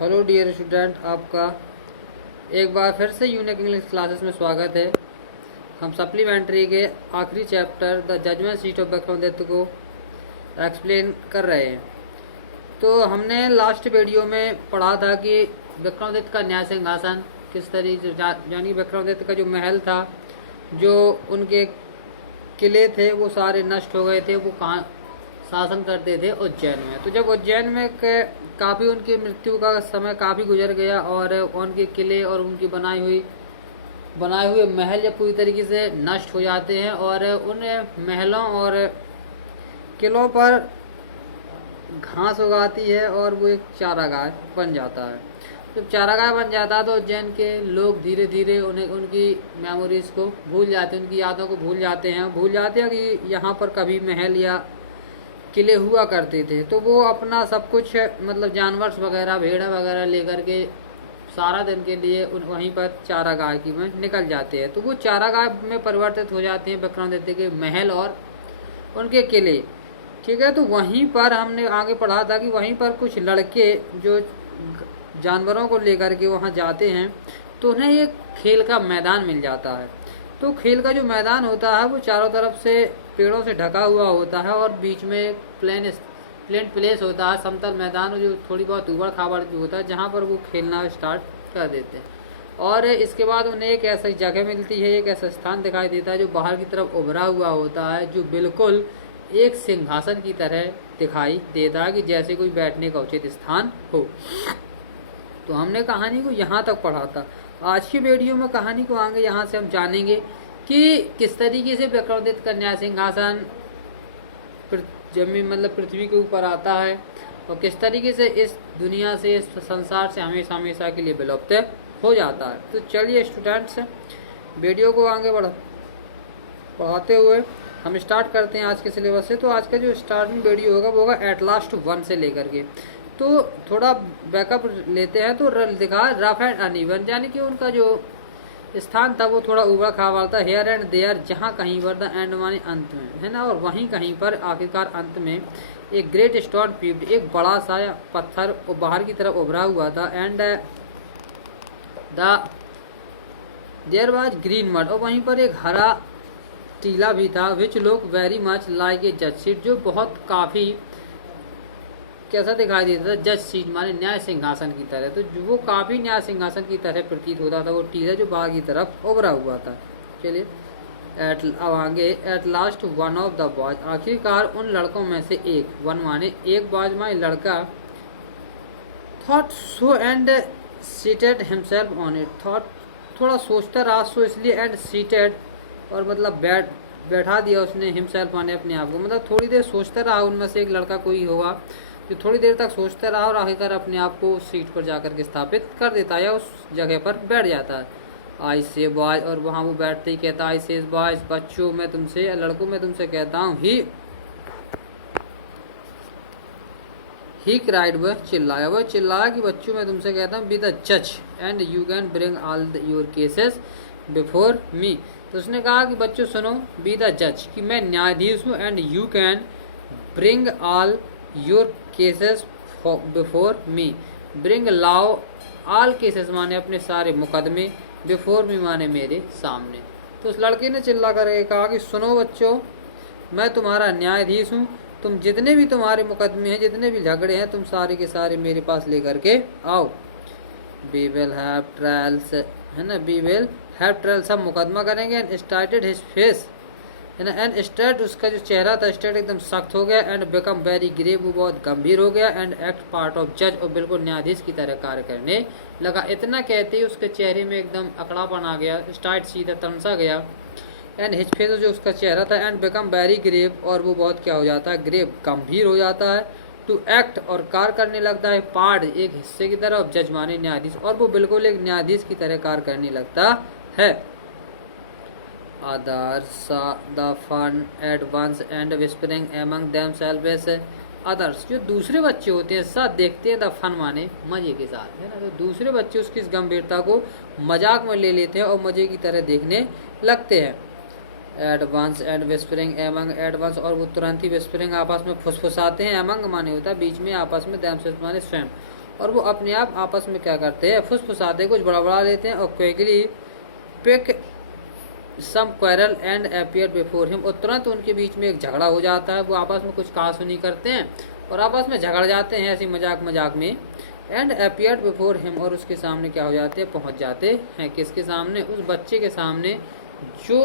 Hello dear student, आपका एक बार फिर से यूनिक इंग्लिश क्लासेस में स्वागत है। हम सप्लीमेंट्री के आखिरी chapter the judgement seat of Vikramaditya को एक्सप्लेन कर रहे हैं। तो हमने लास्ट वीडियो में पढ़ा था कि विक्रमादित्य का न्याय सिंहासन किस तरीके यानी विक्रमादित्य का जो महल था, जो उनके किले थे, वो सारे नष्ट हो गए थे। वो कहाँ शासन करते थे? उज्जैन में। तो जब उज्जैन में काफ़ी उनकी मृत्यु का समय काफ़ी गुजर गया और उनके किले और उनकी बनाए हुए महल जब पूरी तरीके से नष्ट हो जाते हैं और उन महलों और किलों पर घास उगाती है और वो एक चारागाह बन जाता है। जब चारागाह बन जाता है तो उज्जैन के लोग धीरे धीरे उन्हें उनकी मेमोरीज को भूल जाते हैं, उनकी यादों को भूल जाते हैं कि यहाँ पर कभी महल या किले हुआ करते थे। तो वो अपना सब कुछ मतलब जानवर वगैरह, भेड़ वगैरह लेकर के सारा दिन के लिए वहीं पर चारागाह की में निकल जाते हैं। तो वो चारागाह में परिवर्तित हो जाते हैं विक्रमादित्य के महल और उनके किले। ठीक है, तो वहीं पर हमने आगे पढ़ा था कि वहीं पर कुछ लड़के जो जानवरों को लेकर के वहाँ जाते हैं तो उन्हें एक खेल का मैदान मिल जाता है। तो खेल का जो मैदान होता है वो चारों तरफ से पेड़ों से ढका हुआ होता है और बीच में एक प्लेन प्लेस होता है, समतल मैदान जो थोड़ी बहुत उबड़ खाबड़ भी होता है, जहाँ पर वो खेलना स्टार्ट कर देते हैं। और इसके बाद उन्हें एक ऐसी जगह मिलती है, एक ऐसा स्थान दिखाई देता है जो बाहर की तरफ उभरा हुआ होता है, जो बिल्कुल एक सिंहासन की तरह दिखाई देता है कि जैसे कोई बैठने का उचित स्थान हो। तो हमने कहानी को यहाँ तक पढ़ा था। आज की वीडियो में कहानी को आगे यहाँ से हम जानेंगे कि किस तरीके से विक्रमादित्य का न्याय सिंहासन जमीन मतलब पृथ्वी के ऊपर आता है और किस तरीके से इस दुनिया से, इस संसार से हमेशा हमेशा के लिए विलुप्त हो जाता है। तो चलिए स्टूडेंट्स, वीडियो को आगे बढ़ाते हुए हम स्टार्ट करते हैं आज के सिलेबस से। तो आज का जो स्टार्टिंग वीडियो होगा वो होगा एट लास्ट 1 से लेकर के। तो थोड़ा बैकअप लेते हैं। तो दिखा रफ एंड अनइवन, यानी कि उनका जो स्थान था वो थोड़ा उबड़ खाबड़ था। हेयर एंड देयर, जहाँ कहीं पर द एंड माने अंत में, है ना, और वहीं कहीं पर आखिरकार अंत में एक ग्रेट स्टोन पीप्ड, एक बड़ा सा पत्थर बाहर की तरफ उभरा हुआ था। And the there was green mud, और वहीं पर एक हरा टीला भी था। Which look very much like a जज सीट, जो बहुत काफ़ी कैसा दिखाई देता था? जज सीट माने न्याय सिंहासन की तरह। तो वो काफ़ी न्याय सिंहासन की तरह प्रतीत होता था वो टीला जो बाहर की तरफ उभरा हुआ था। चलिए अब आगे। At last one of the boys, आखिरकार उन लड़कों में से एक, वन माने एक, बॉयज माने लड़का, thought so and seated himself on it, thought थोड़ा सोचता रहा, सो इसलिए, एंड सीटेड और मतलब बैठा दिया उसने, हिमसेल्फ माने अपने आप को, मतलब थोड़ी देर सोचता रहा। उनमें से एक लड़का कोई होगा जो थोड़ी देर तक सोचता रहा और आखिरकार अपने आप को उस सीट पर जाकर के स्थापित कर देता है या उस जगह पर बैठ जाता है। आई से बॉयज, और वहाँ वो बैठते ही कहता है आई से बॉयज, बच्चों मैं तुमसे या लड़कों मैं तुमसे कहता हूँ। ही क्राइड, वह चिल्लाया कि बच्चों मैं तुमसे कहता हूँ, बी द जज and you can bring all your cases before me. तो उसने कहा कि बच्चों सुनो, बी द जज, कि मैं न्यायाधीश हूँ, and you can bring all your cases before me. Bring लाओ, ऑल केसेस माने अपने सारे मुकदमे, बिफोर मी माने मेरे सामने। तो उस लड़के ने चिल्ला कर कहा कि सुनो बच्चों, मैं तुम्हारा न्यायाधीश हूँ, तुम जितने भी तुम्हारे मुकदमे हैं, जितने भी झगड़े हैं, तुम सारे के सारे मेरे पास लेकर के आओ। वी विल हैव ट्रायल्स, है ना, वी विल हैव ट्रायल, सब मुकदमा करेंगे। एंड स्टार्टेड हिज फेस, है ना, एंड स्टेट, उसका जो चेहरा था स्टेट एकदम सख्त हो गया। एंड बिकम वेरी ग्रेव, वो बहुत गंभीर हो गया। एंड एक्ट पार्ट ऑफ जज, और बिल्कुल न्यायाधीश की तरह कार्य करने लगा। इतना कहते ही उसके चेहरे में एकदम अकड़ापन आ गया, स्टार्ट सीधा तमसा गया। एंड हिज फेस, जो उसका चेहरा था, एंड बिकम वेरी ग्रेव, और वो बहुत क्या हो जाता है? ग्रेव, गंभीर हो जाता है। टू एक्ट, और कार्य करने लगता है। पार्ट, एक हिस्से की तरह, ऑफ जज माने न्यायाधीश, और वो बिल्कुल एक न्यायाधीश की तरह कार्य करने लगता है। Others saw the fun at once and whispering among themselves. Others, जो दूसरे बच्चे होते हैं, साथ देखते हैं, द फन माने मजे के साथ, है ना। तो दूसरे बच्चे उसकी इस गंभीरता को मजाक में ले लेते हैं और मजे की तरह देखने लगते हैं। At once and whispering among, at once, और वो तुरंत ही विस्परिंग आपस में फुसफुसाते हैं। एमंग माने होता है बीच में, आपस में, themselves माने स्वयं, और वो अपने आप आपस में क्या करते हैं, फुसफुसाते कुछ बड़बड़ा लेते हैं। और quickly pick some quarrel and appear before him, और तुरंत उनके बीच में एक झगड़ा हो जाता है। वो आपस में कुछ कहा सुनी करते हैं और आपस में झगड़ जाते हैं ऐसी मजाक मजाक में। एंड अपीयर बिफोर हिम, और उसके सामने क्या हो जाते हैं, पहुंच जाते हैं। किसके सामने, उस बच्चे के सामने जो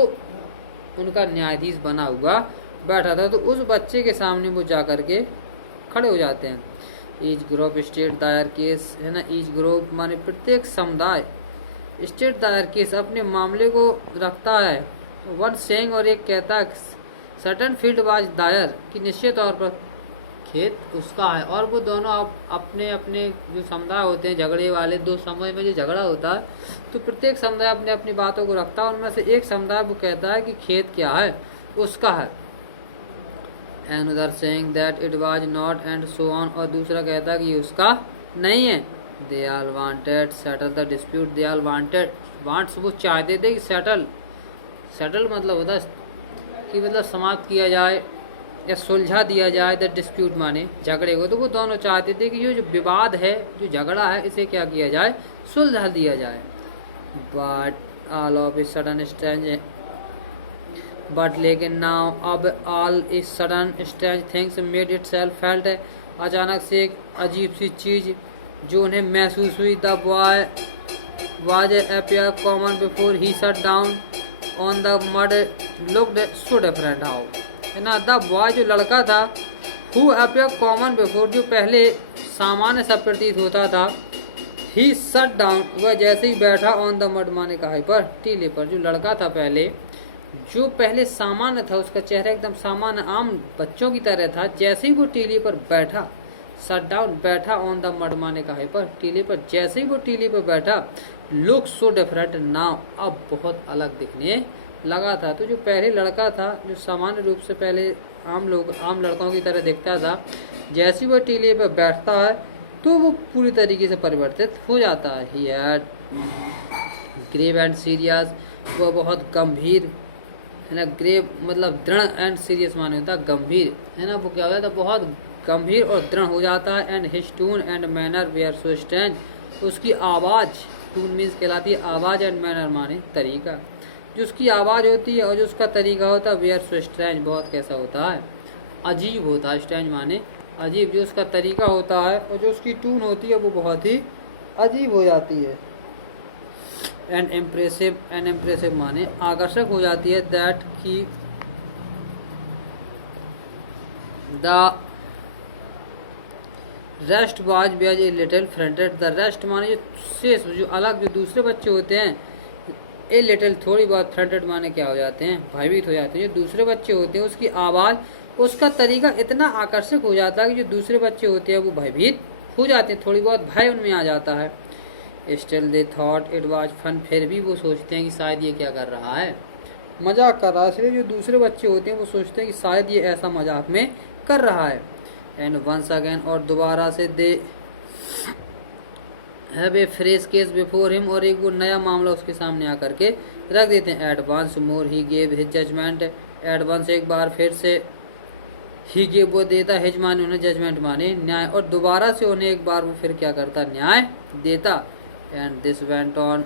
उनका न्यायाधीश बना हुआ बैठा था। तो उस बच्चे के सामने वो जा करके खड़े हो जाते हैं। ईच ग्रुप स्टेट दायर केस, है ना, ईच ग्रुप माने प्रत्येक समुदाय, स्टेट दायर केस अपने मामले को रखता है। वन सेइंग, और एक कहता है सर्टन फील्ड वाज दायर, कि निश्चित तौर पर खेत उसका है। और वो दोनों अपने अपने जो समुदाय होते हैं झगड़े वाले, दो समुदाय में जो झगड़ा होता है, तो प्रत्येक समुदाय अपने अपनी बातों को रखता है। उनमें से एक समुदाय वो कहता है कि खेत क्या है, उसका है। Another saying that it was not and so on, और दूसरा कहता है कि ये उसका नहीं है। They all wanted settle the dispute, they all wanted, wants वो चाहते थे कि settle मतलब होता है कि मतलब समाप्त किया जाए या सुलझा दिया जाए। द डिस्प्यूट माने झगड़े को, तो वो दोनों चाहते थे कि ये जो विवाद है, जो झगड़ा है, इसे क्या किया जाए, सुलझा दिया जाए। But all of a sudden strange, but लेकिन नाउ अब ऑल इस sudden strange things made it self felt, अचानक से एक अजीब सी चीज जो उन्हें महसूस हुई। The boy was appear common before he shut down on the mud looked so different how, है ना। द बॉय जो लड़का था, हु अपीयर कॉमन बिफोर जो पहले सामान्य सा प्रतीत होता था, ही सट डाउन वह जैसे ही बैठा, ऑन द मड माने कहा पर, टीले पर। जो लड़का था पहले, जो पहले सामान्य था, उसका चेहरा एकदम सामान्य आम बच्चों की तरह था, जैसे ही वो टीले पर बैठा, सट डाउन बैठा, ऑन द मड माने कहा पर, टीले पर, जैसे ही वो टीले पर बैठा, लुक सो डिफरेंट नाउ अब बहुत अलग दिखने लगा था। तो जो पहले लड़का था, जो सामान्य रूप से पहले आम लड़कों की तरह दिखता था, जैसे ही वो टीले पर बैठता है तो वो पूरी तरीके से परिवर्तित हो जाता है। He had grave and serious, वो बहुत गंभीर, है ना। ग्रेव मतलब दृढ़, एंड सीरियस माने होता है गंभीर, है ना। वो क्या हो जाता है, बहुत गंभीर और दृढ़ हो जाता है। And his tone and manner were so strange, उसकी आवाज़, टून मीन्स कहलाती है आवाज़, एंड मैनर माने तरीका, जो उसकी आवाज़ होती है और जो उसका तरीका होता है, वेयर सो स्ट्रेंज बहुत कैसा होता है, अजीब होता है। स्ट्रेंज माने अजीब, जो उसका तरीका होता है और जो उसकी टून होती है वो बहुत ही अजीब हो जाती है। एंड इम्प्रेसिव माने आकर्षक हो जाती है। दैट की the rest was ways a little fronted, the rest माने जो शेष, जो अलग, जो दूसरे बच्चे होते हैं, ए लिटिल थोड़ी बहुत, फ्रंटेड माने क्या हो जाते हैं, भयभीत हो जाते हैं। जो दूसरे बच्चे होते हैं उसकी आवाज़, उसका तरीका इतना आकर्षक हो जाता है कि जो दूसरे बच्चे होते हैं वो भयभीत हो जाते हैं, थोड़ी बहुत भय उनमें आ जाता है। Still they thought it was fun, फिर भी वो सोचते हैं कि शायद ये क्या कर रहा है, मजाक कर रहा है। इसलिए जो दूसरे बच्चे होते हैं वो सोचते हैं कि शायद ये ऐसा मजाक में कर रहा है। एंड वंस अगेन, और दोबारा से, they have a fresh case before him, और एक वो नया मामला उसके सामने आकर के रख देते हैं। At once more he gave his judgement, at once एक बार फिर से, ही गेव वो देता, हिज माने उन्हें, जजमेंट माने न्याय, और दोबारा से उन्हें एक बार वो फिर क्या करता, न्याय देता। And this went on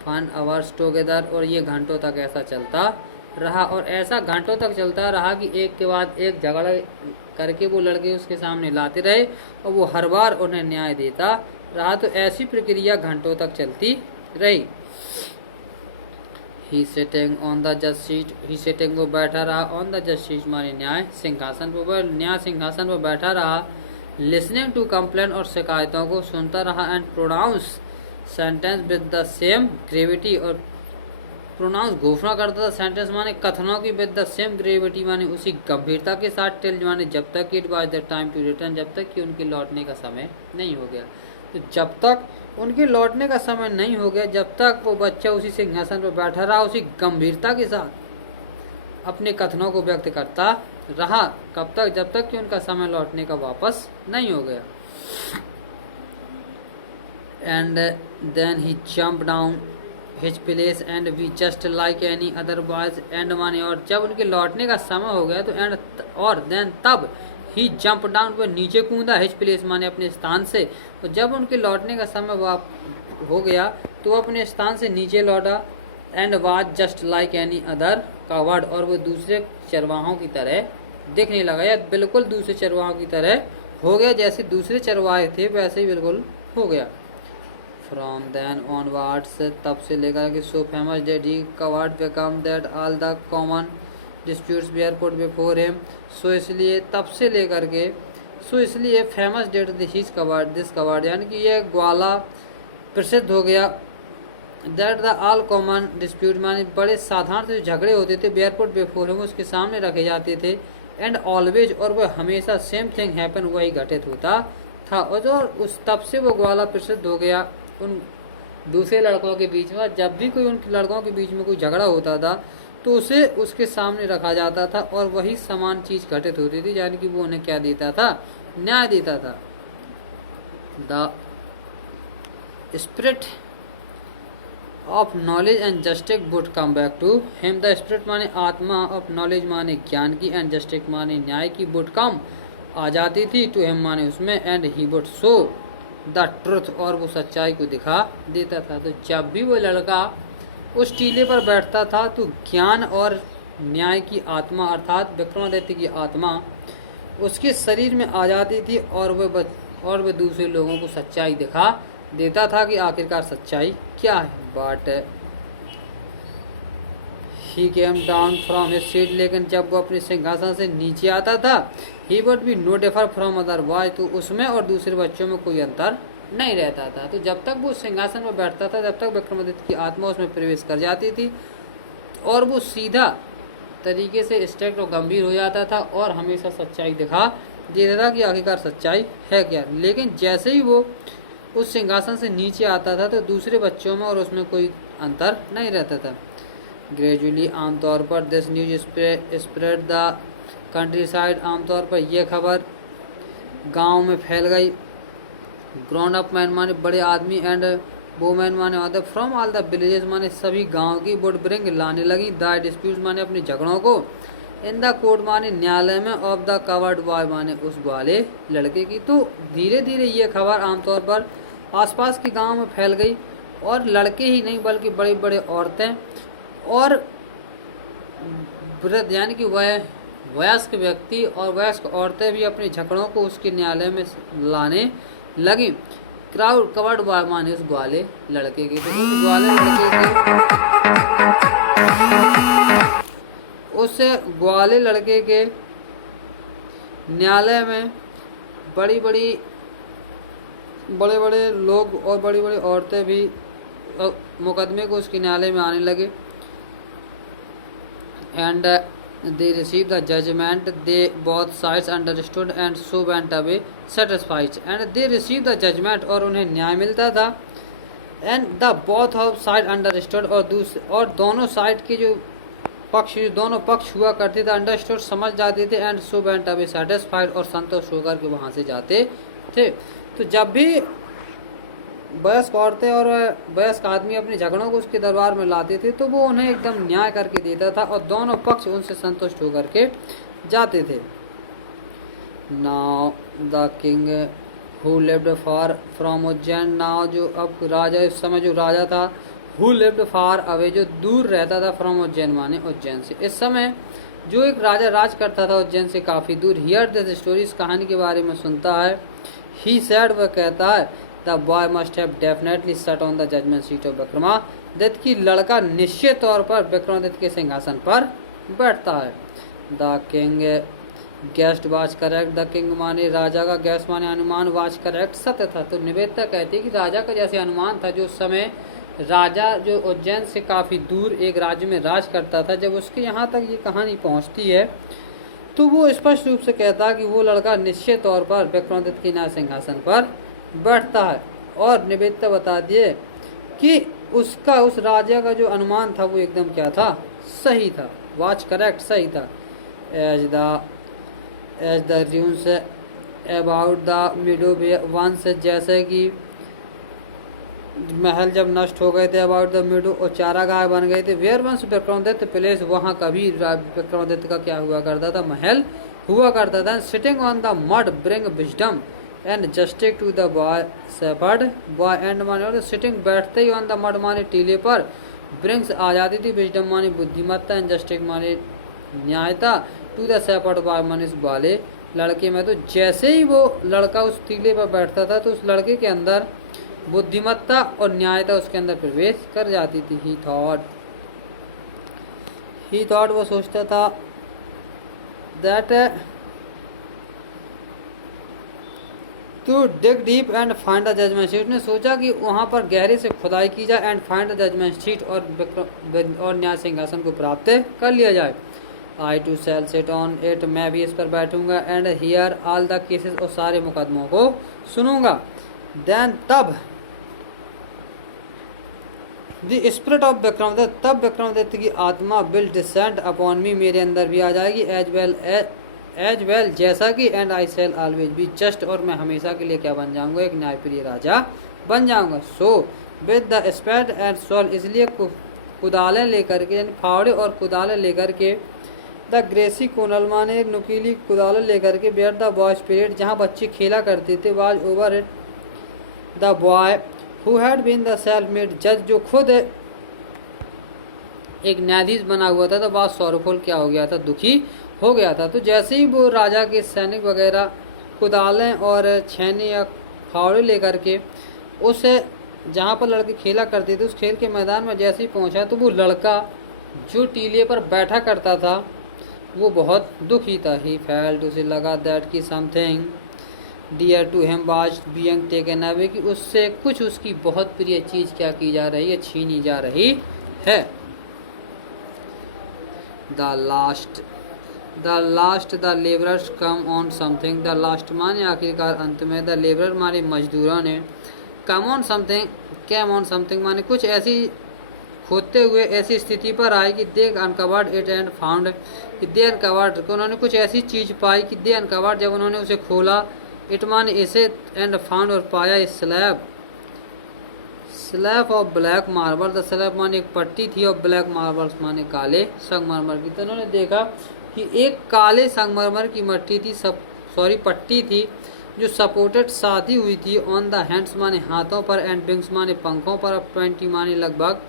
fun hours together, और ये घंटों तक ऐसा चलता रहा, और ऐसा घंटों तक चलता रहा कि एक के बाद एक झगड़ा करके वो लड़के उसके सामने लाते रहे और वो हर बार उन्हें न्याय देता रहा। तो ऐसी प्रक्रिया घंटों तक चलती रही। ही सिटिंग ऑन द जज सीट, ही सिटिंग वो बैठा रहा, ऑन द जज सीट माने न्याय सिंहासन पर, न्याय सिंहासन पर बैठा रहा। लिसनिंग टू कंप्लेन, और शिकायतों को सुनता रहा। And pronounce sentence with the same gravity, और प्रोनाउंस घोषणा करता था, सेंटेंस माने कथनों की, विद द सेम ग्रेविटी माने उसी गंभीरता के साथ, टिल माने जब तक, it was the time to return जब तक कि उनके लौटने का समय नहीं हो गया। तो जब तक उनके लौटने का समय नहीं हो गया, जब तक वो बच्चा उसी सिंहासन पर बैठा रहा, उसी गंभीरता के साथ अपने कथनों को व्यक्त करता रहा। कब तक? जब तक कि उनका समय लौटने का वापस नहीं हो गया। And then he jump down his place and we just like any other boys, and माने और जब उनके लौटने का समय हो गया तो एंड और देन तब ही जंप डाउन, वह नीचे कूदा, हिज प्लेस माने अपने स्थान से। तो जब उनके लौटने का समय हो गया तो वह अपने स्थान से नीचे लौटा। And was just like any other covered, और वो दूसरे चरवाहों की तरह दिखने लगा, या बिल्कुल दूसरे चरवाहों की तरह हो गया, जैसे दूसरे चरवाहे थे वैसे ही बिल्कुल हो गया। फ्रॉम देन ऑनवर्ड्स, तब से लेकर कि so famous that he could become that all the common disputes were put before him. So इसलिए तब से लेकर के, सो इसलिए फेमस डेट दिस कवर्ड, यानी कि यह ग्वाला प्रसिद्ध हो गया। That the all common dispute माने बड़े साधारण से झगड़े होते थे, बेयरपुट बिफोर हिम उसके सामने रखे जाते थे। एंड ऑलवेज, और वह हमेशा सेम थिंग हैपन, वही घटित होता था। और जो उस तब से वो ग्वाला प्रसिद्ध हो गया उन दूसरे लड़कों के बीच में। जब भी कोई उन लड़कों के बीच में कोई झगड़ा होता था तो उसे उसके सामने रखा जाता था और वही समान चीज घटित होती थी, यानी कि वो उन्हें क्या देता था, न्याय देता था। The spirit of knowledge and justice would come back to him. The spirit माने आत्मा, ऑफ नॉलेज माने ज्ञान की, एंड जस्टिस माने न्याय की, वुड कम आ जाती थी, टू हिम माने उसमें, and he would show the truth, और वो सच्चाई को दिखा देता था। तो जब भी वो लड़का उस टीले पर बैठता था तो ज्ञान और न्याय की आत्मा अर्थात विक्रमादित्य की आत्मा उसके शरीर में आ जाती थी और वह दूसरे लोगों को सच्चाई दिखा देता था कि आखिरकार सच्चाई क्या है। But he came down from his seat, लेकिन जब वो अपने सिंहासन से नीचे आता था, he would be no differ from other boy, तो उसमें और दूसरे बच्चों में कोई अंतर नहीं रहता था। तो जब तक वो सिंहासन में बैठता था तब तक विक्रमादित्य की आत्मा उसमें प्रवेश कर जाती थी और वो सीधा तरीके से स्ट्रिक्ट और गंभीर हो जाता था और हमेशा सच्चाई दिखा देता था कि आखिरकार सच्चाई है क्या। लेकिन जैसे ही वो उस सिंहासन से नीचे आता था तो दूसरे बच्चों में और उसमें कोई अंतर नहीं रहता था। ग्रेजुअली, आमतौर पर, this news spread the country side, आमतौर पर यह खबर गांव में फैल गई। ग्राउंड अप मैन माने बड़े आदमी, एंड वोमेन माने other from all the villages माने सभी गांव की, वुड ब्रिंग लाने लगी द डिस्प्यूट्स माने अपने झगड़ों को, इन द कोर्ट माने न्यायालय में, ऑफ द कवर्ड बॉय माने उस वाले लड़के की। तो धीरे धीरे ये खबर आमतौर पर आसपास के गांव में फैल गई और लड़के ही नहीं बल्कि बड़े बड़े औरतें और वृद्ध यानी कि वयस्क व्यक्ति और वयस्क औरतें भी अपने झगड़ों को उसके न्यायालय में लाने लगी। क्राउड कवर्ड बॉय माने उस ग्वाले लड़के की। तो उस ग्वाले लड़के के न्यायालय में बड़े बड़े लोग और बड़ी बड़ी औरतें भी मुकदमे को उसके न्यायालय में आने लगे। And they received the judgment, they both sides understood and so went away satisfied, and they received the judgment, और उन्हें न्याय मिलता था। and the both of side understood, और दोनों साइड के जो दोनों पक्ष हुआ करते थे अंडरस्टूड समझ जाते थे, and so went away satisfied, और संतुष्ट होकर के वहाँ से जाते थे। तो जब भी वयस्क औरतें और वयस्क आदमी अपने झगड़ों को उसके दरबार में लाते थे तो वो उन्हें एकदम न्याय करके देता था और दोनों पक्ष उनसे संतुष्ट होकर के जाते थे। Now the king who lived far from Ujjain, now जो अब राजा इस समय जो राजा था, हु लिव्ड फार अवे जो दूर रहता था, फ्रॉम उज्जैन माने उज्जैन से। इस समय जो एक राजा राज करता था उज्जैन से काफ़ी दूर, हियर दिस स्टोरी, इस कहानी के बारे में सुनता है। ही सैड, वह कहता है, the boy must have definitely sat on the judgement seat of Vikramaditya, की लड़का निश्चित तौर पर विक्रमादित्य के सिंहासन पर बैठता है। The king guest watch correct, the king माने राजा का, गेस्ट माने अनुमान, वाच करेक्ट सत्य था। तो निवेदिता कहती है कि राजा का जैसे अनुमान था, जो उस समय राजा जो उज्जैन से काफ़ी दूर एक राज्य में राज करता था, जब उसके यहाँ तक ये कहानी पहुँचती है तो वो स्पष्ट रूप से कहता कि वो लड़का निश्चित तौर पर विक्रमादित्य के न्याय सिंहासन पर बैठता है। और निवेदिता बता दिए कि उसका उस राजा का जो अनुमान था वो एकदम क्या था, सही था, वाच करेक्ट सही था। As the rooms about the meadow once, जैसे कि महल जब नष्ट हो गए थे, अबाउट द मिडो और चारागाह बन गए थे, वेयर वंस विक्रमादित्य प्लेस, वहाँ कभी विक्रमादित्य का क्या हुआ करता था, महल हुआ करता था। Sitting on the mud bring wisdom and justice to the boy shepherd boy and माने और सिटिंग बैठते ही ऑन द मड माने टीले पर, ब्रिंग्स आ जाती थी, विजडम माने बुद्धिमत्ता, एंड जस्टिस माने न्यायता, टू द शेपर्ड बॉय माने इस बाले लड़के में। तो जैसे ही वो लड़का उस टीले पर बैठता था तो उस लड़के के अंदर बुद्धिमत्ता और न्यायता उसके अंदर प्रवेश कर जाती थी। ही थॉट वो सोचता था that to dig deep and find the judgement seat. उसने सोचा कि वहाँ पर गहरे से खुदाई की जाए and find the judgement seat और न्याय सिंहासन को प्राप्त कर लिया जाए। I too shall sit on it, मैं भी इस पर बैठूंगा, and hear all the cases, और सारे मुकदमों को सुनूंगा। देन तब द स्पिरिट ऑफ विक्रमादित्य, तब विक्रमादित्य की आत्मा विल डिसेंड अपॉन मी, मेरे अंदर भी आ जाएगी, एज वेल जैसा कि, and I shell always be just, और मैं हमेशा के लिए क्या बन जाऊंगा, एक न्यायप्रिय राजा बन जाऊंगा। So with the spade and soul, इसलिए कुदालें लेकर के, यानी फावड़े और कुदालें लेकर के, द ग्रेसी कोनल माने नुकीली कुदालें लेकर के, वेयर द बॉय स्पिरिट, जहाँ बच्चे खेला करते थे, was over it the boy who had been the self made जज, जो खुद एक न्यायाधीश बना हुआ था, तो बहुत सॉरोफुल क्या हो गया था, दुखी हो गया था। तो जैसे ही वो राजा के सैनिक वगैरह कुदालें और छेने या फावड़े लेकर के उस जहाँ पर लड़के खेला करते थे उस खेल के मैदान में जैसे ही पहुँचा, तो वो लड़का जो टीले पर बैठा करता था वो बहुत दुखी था। ही फेल्ट, उसे लगा दैट की something dear to him was being taken away, कि उससे कुछ उसकी बहुत प्रिय चीज़ क्या की जा रही है, छीनी जा रही है। The labourers come on something, the last माने आखिरकार अंत में, द लेबरर माने मजदूरों ने, कम ऑन समथिंग माने कुछ ऐसी खोदते हुए ऐसी स्थिति पर आए कि दे अनकवर्ड इट एंड फाउंड, कि दे अनकवर्ड, उन्होंने कुछ ऐसी चीज़ पाई कि दे अनकवर्ड, जब उन्होंने उसे खोला, इट माने इसे, एंड फाउंड और पाया, slab of black marble, the slab माने एक पट्टी थी और ब्लैक मार्बल्स माने काले संगमरमर की। तो उन्होंने देखा कि एक काले संगमरमर की पट्टी थी जो सपोर्टेड साधी हुई थी ऑन द हैंड्स माने हाथों पर, एंड विंग्स माने पंखों पर, 20 माने लगभग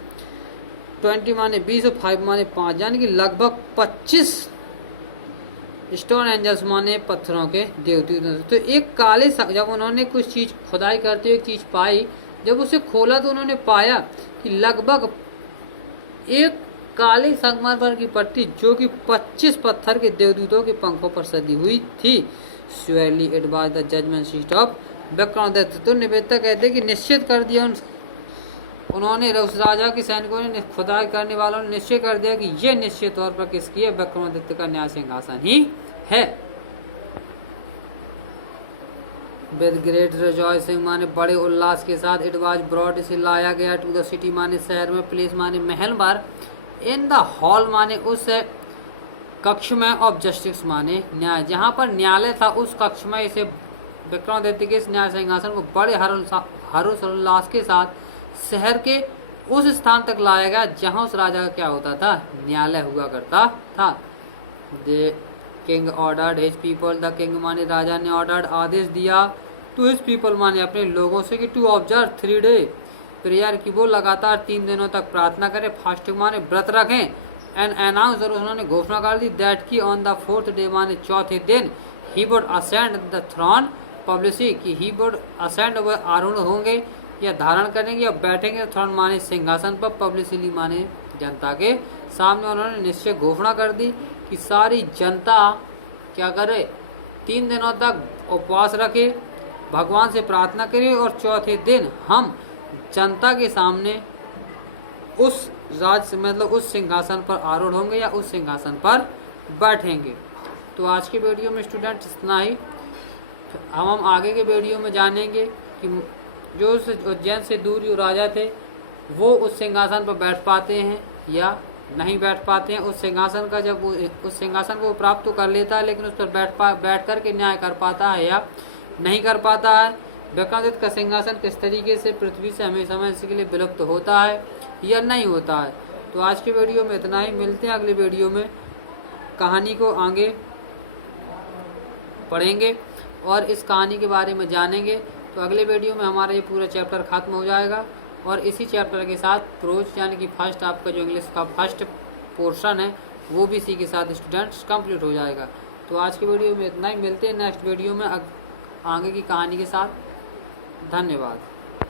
20 माने 20 और 5 माने 5, यानी कि लगभग 25 स्टोन एंजल्स माने पत्थरों के देवती। तो एक काले, जब उन्होंने कुछ चीज़ खुदाई करते हुए एक चीज़ पाई, जब उसे खोला तो उन्होंने पाया कि लगभग एक काले संगमरमर की पट्टी जो कि 25 पत्थर के देवदूतों के पंखों पर सजी हुई थी। Surely it was the judgement seat of Vikramaditya. तो निवेदक कहते कि निश्चित कर दिया उन्होंने, उस राजा के सैनिकों ने, खुदाई करने वालों ने निश्चय कर दिया कि यह निश्चित तौर पर किसकी है, विक्रमादित्य का न्याय सिंहासन ही है। विद ग्रेट रिजॉइसिंग माने बड़े उल्लास के साथ, इट वाज ब्रॉड, इसे लाया गया, टू द सिटी माने शहर में, प्लेस माने महल बार, इन द हॉल माने उस कक्ष में, ऑफ जस्टिस माने न्याय, जहाँ पर न्यायालय था उस कक्ष में इसे विक्रमादित्य के इस न्याय सिंहासन को बड़े हर्षोल्लास के साथ शहर के उस स्थान तक लाया गया जहाँ उस राजा का क्या होता था, न्यायालय हुआ करता था। The king ordered his people, the king माने राजा ने ऑर्डर्ड आदेश दिया, टू हिज पीपल माने अपने लोगों से, कि टू ऑब्जर्व 3 डे प्रेयर, की वो लगातार 3 दिनों तक प्रार्थना करें, फास्टिंग माने व्रत रखें, एंड अनाउंस, और उन्होंने घोषणा कर दी, दैट की ऑन द 4th डे माने चौथे दिन, he would ascend the throne publicity, कि ही वुड असेंड, वह आरूढ़ होंगे या धारण करेंगे या बैठेंगे, थ्रोन माने सिंहासन पर, पब्लिसिटी माने जनता के सामने। उन्होंने निश्चय घोषणा कर दी कि सारी जनता क्या करे, 3 दिनों तक उपवास रखे, भगवान से प्रार्थना करे, और चौथे दिन हम जनता के सामने उस उस सिंहासन पर आरूढ़ होंगे या उस सिंहासन पर बैठेंगे। तो आज के वीडियो में स्टूडेंट इतना ही। हम आगे के वीडियो में जानेंगे कि जो उस उज्जैन से दूर जो राजा थे वो उस सिंहासन पर बैठ पाते हैं या नहीं बैठ पाते हैं। उस सिंहासन का जब वो उस सिंहासन को प्राप्त तो कर लेता है, लेकिन उस पर बैठ कर के न्याय कर पाता है या नहीं कर पाता है। विक्रमादित्य का सिंहासन किस तरीके से पृथ्वी से हमेशा हमेशा के लिए विलुप्त होता है या नहीं होता है। तो आज के वीडियो में इतना ही, मिलते हैं अगले वीडियो में, कहानी को आगे पढ़ेंगे और इस कहानी के बारे में जानेंगे तो अगले वीडियो में हमारा ये पूरा चैप्टर ख़त्म हो जाएगा और इसी चैप्टर के साथ प्रोज यानी कि फर्स्ट आपका जो इंग्लिश का फर्स्ट पोर्शन है वो भी इसी के साथ स्टूडेंट्स कंप्लीट हो जाएगा। तो आज की वीडियो में इतना ही, मिलते हैं नेक्स्ट वीडियो में आगे की कहानी के साथ। धन्यवाद।